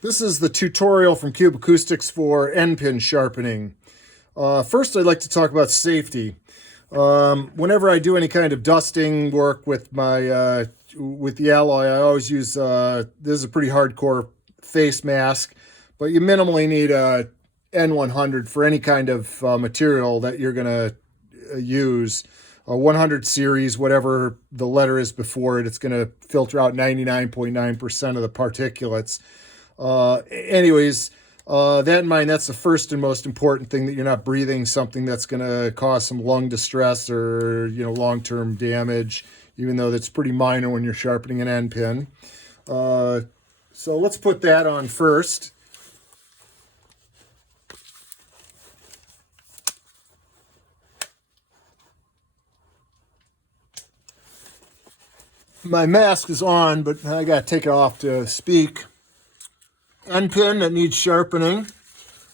This is the tutorial from Cube Acoustics for endpin sharpening. First, I'd like to talk about safety. Whenever I do any kind of dusting work with my with the alloy, I always use this is a pretty hardcore face mask, but you minimally need a N100 for any kind of material that you're going to use. 100 series, whatever the letter is before it, it's going to filter out 99.9% of the particulates. Anyways, that in mind, that's the first and most important thing, that you're not breathing something that's going to cause some lung distress or, long-term damage, even though that's pretty minor when you're sharpening an end pin. So let's put that on first. My mask is on, but I got to take it off to speak. End pin that needs sharpening.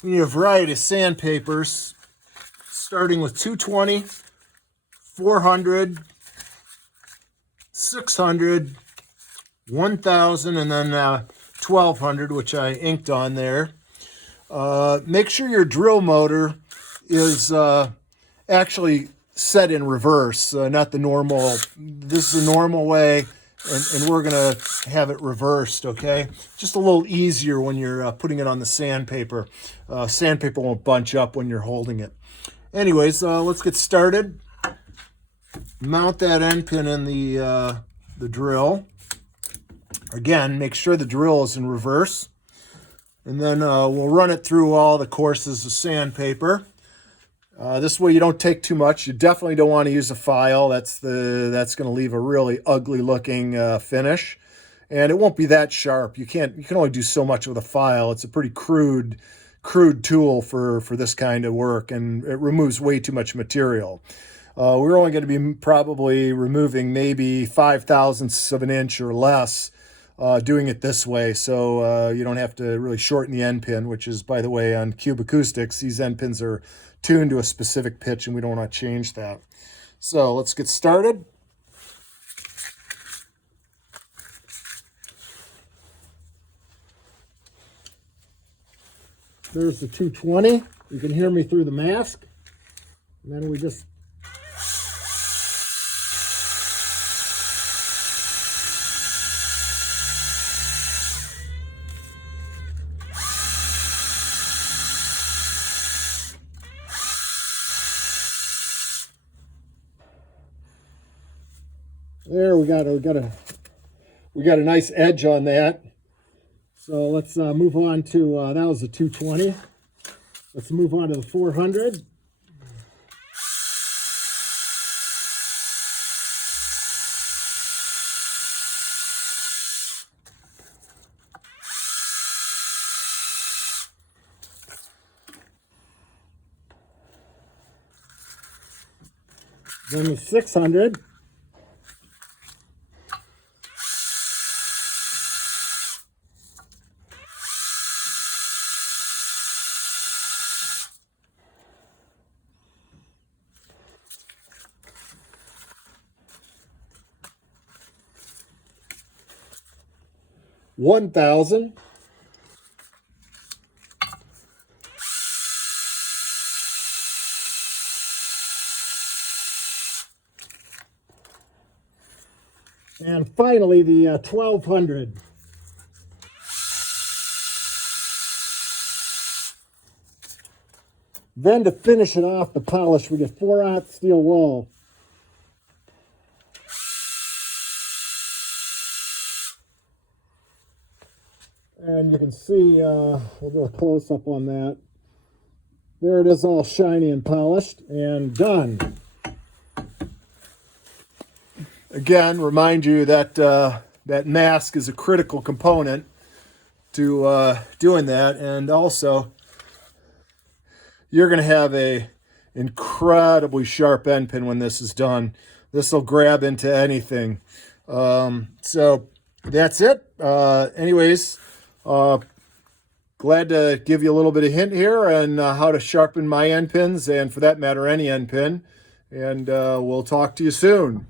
We need a variety of sandpapers, starting with 220, 400, 600, 1000, and then 1200, which I inked on there. Make sure your drill motor is actually set in reverse, not the normal. This is the normal way, and we're going to have it reversed, okay? Just a little easier when you're putting it on the sandpaper. Sandpaper won't bunch up when you're holding it. Anyways, let's get started. Mount that end pin in the drill. Again, make sure the drill is in reverse. And then we'll run it through all the courses of sandpaper. This way you don't take too much. You definitely don't want to use a file. That's going to leave a really ugly looking finish, and it won't be that sharp. You can only do so much with a file. It's a pretty crude tool for this kind of work, and it removes way too much material. We're only going to be probably removing maybe 5/1000ths of an inch or less doing it this way, so you don't have to really shorten the end pin, which is, by the way, on Cube Acoustics, these end pins are tuned to a specific pitch, and we don't want to change that. So let's get started. There's the 220. You can hear me through the mask. And then we just there, we got a nice edge on that. So let's move on to that was the 220. Let's move on to the 400. Then the 600. $1,000. And finally, the 1,200. Then to finish it off, the polish, we get 4/0 steel wool. And you can see, we'll do a close-up on that. There it is, all shiny and polished, and done. Again, remind you that that mask is a critical component to doing that, and also you're going to have a incredibly sharp end pin when this is done. This will grab into anything. So that's it. Anyways. Glad to give you a little bit of hint here on how to sharpen my end pins, and for that matter, any end pin. And we'll talk to you soon.